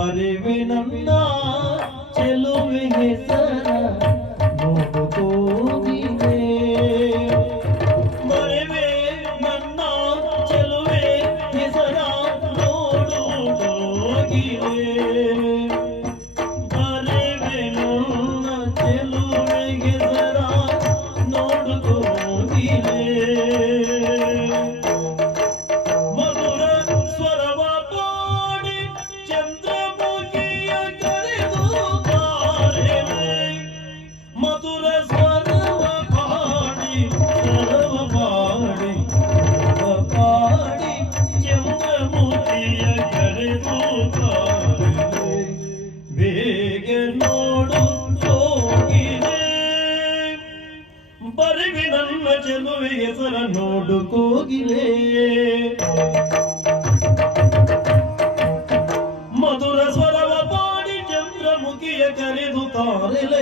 ಬರೆವೆ ನನ್ನ ಚೆಲುವೆ ಹೆಸರ ನೋಡು ಕೋಗಿಲೆ ಬರೆವೆ ನನ್ನ ಚೆಲುವೆ ಹೆಸರ ನೋಡು ಕೋಗಿಲೆ ಬರೆವೆ ನನ್ನ ಚೆಲುವೆ ಹೆಸರ ನೋಡು ಕೋಗಿಲೆ ಮಧುರ ಸ್ವರವ ಪಾಡಿ ಚಂದ್ರಮುಖಿಯ ಕರೆದು ಬಾರೆಲೆ ಮಧುರ ಸ್ವರವ ಪಾಡಿ ಚಂದ್ರಮುಖಿಯ ಕರೆದು ಬಾರೆಲೆ ಬೇಗ ನೋಡು ಕೋಗಿಲೆ ಬರೆವೆ ನನ್ನ ಚೆಲುವೆ ಹೆಸರ ನೋಡು ಕೋಗಿಲೆ ಮಧುರ ಸ್ವರವ ಪಾಡಿ ಚಂದ್ರಮುಖಿಯ ಕರೆದು ತಾರೆಲೆ